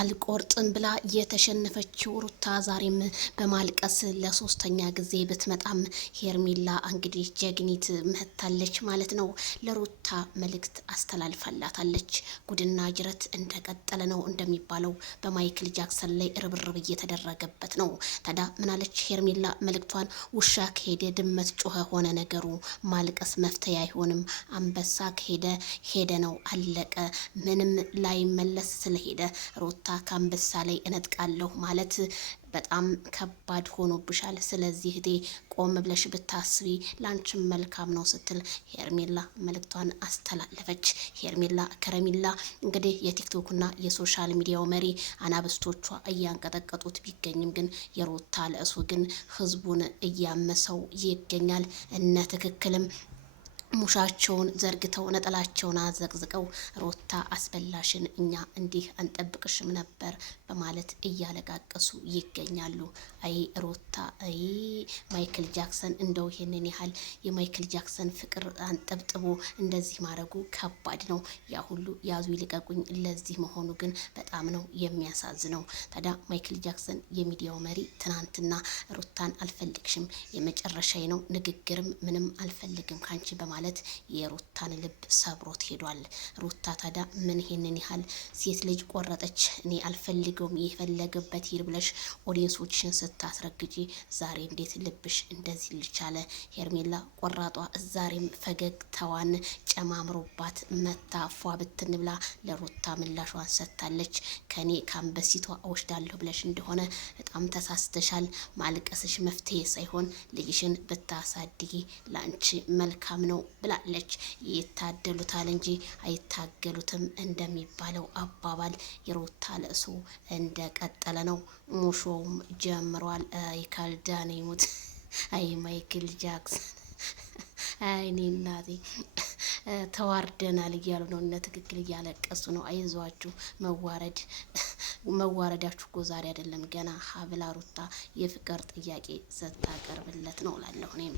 አልቆርጥም ብላ የተሸነፈችው ሩታ ዛሬም በማልቀስ ለሶስተኛ ጊዜ ብትመጣም ሄርሜላ እንግዲህ ጀግኒት መታለች ማለት ነው። ለሩታ መልእክት አስተላልፋላታለች። ጉድና ጅረት እንደቀጠለ ነው እንደሚባለው በማይክል ጃክሰን ላይ ርብርብ እየተደረገበት ነው። ታዲያ ምናለች ሄርሜላ መልእክቷን? ውሻ ከሄደ ድመት ጮኸ ሆነ ነገሩ፣ ማልቀስ መፍትሄ አይሆንም፣ አንበሳ ከሄደ ሄደ ነው አለቀ። ምንም ላይመለስ ስለሄደ ሩታ ከአንበሳ ላይ እነጥቃለሁ ማለት በጣም ከባድ ሆኖብሻል። ስለዚህ እህቴ ቆም ብለሽ ብታስቢ ላንቺም መልካም ነው ስትል ሄርሜላ መልእክቷን አስተላለፈች። ሄርሜላ ከረሚላ እንግዲህ የቲክቶክና የሶሻል ሚዲያው መሪ አናብስቶቿ እያንቀጠቀጡት ቢገኝም ግን የሩታ ለእሱ ግን ህዝቡን እያመሰው ይገኛል። እነ ትክክልም ሙሻቸውን ዘርግተው ነጠላቸውን አዘቅዝቀው ሩታ አስበላሽን እኛ እንዲህ አንጠብቅሽም ነበር በማለት እያለቃቀሱ ይገኛሉ። አይ ሩታ፣ አይ ማይክል ጃክሰን እንደው ይሄንን ያህል የማይክል ጃክሰን ፍቅር አንጠብጥቦ እንደዚህ ማድረጉ ከባድ ነው። ያ ሁሉ ያዙ ይልቀቁኝ ለዚህ መሆኑ ግን በጣም ነው የሚያሳዝነው። ታዲያ ማይክል ጃክሰን የሚዲያው መሪ ትናንትና ሩታን አልፈልግሽም፣ የመጨረሻዬ ነው፣ ንግግርም ምንም አልፈልግም ካንቺ በማለት የሩታን ልብ ሰብሮት ሄዷል። ሩታ ታዲያ ምን ይሄንን ያህል ሴት ልጅ ቆረጠች? እኔ አልፈልገውም የፈለገበት ይር ብለሽ ኦዲየንሶችን ስታስረግጂ ዛሬ እንዴት ልብሽ እንደዚህ ልቻለ? ሄርሜላ ቆራጧ ዛሬም ፈገግታዋን ጨማምሮባት መታፏ ብትን ብላ ለሩታ ምላሿን ሰጥታለች። ከኔ ከአንበሲቷ እወስዳለሁ ብለሽ እንደሆነ በጣም ተሳስተሻል። ማልቀስሽ መፍትሄ ሳይሆን ልጅሽን ብታሳድጊ ላንቺ መልካም ነው ብላለች። ይታደሉታል እንጂ አይታገሉትም እንደሚባለው አባባል የሩታ ለእሱ እንደቀጠለ ነው። ሙሾውም ጀምሯል። አይ ካልዳኔ ሙት፣ አይ ማይክል ጃክሰን፣ አይ እኔ እናቴ ተዋርደናል እያሉ ነው። እነ ትክክል እያለቀሱ ነው። አይዟችሁ መዋረዳችሁ እኮ ዛሬ አይደለም ገና ሀብላ ሩታ የፍቅር ጥያቄ ስታቀርብለት ነው እላለሁ እኔም።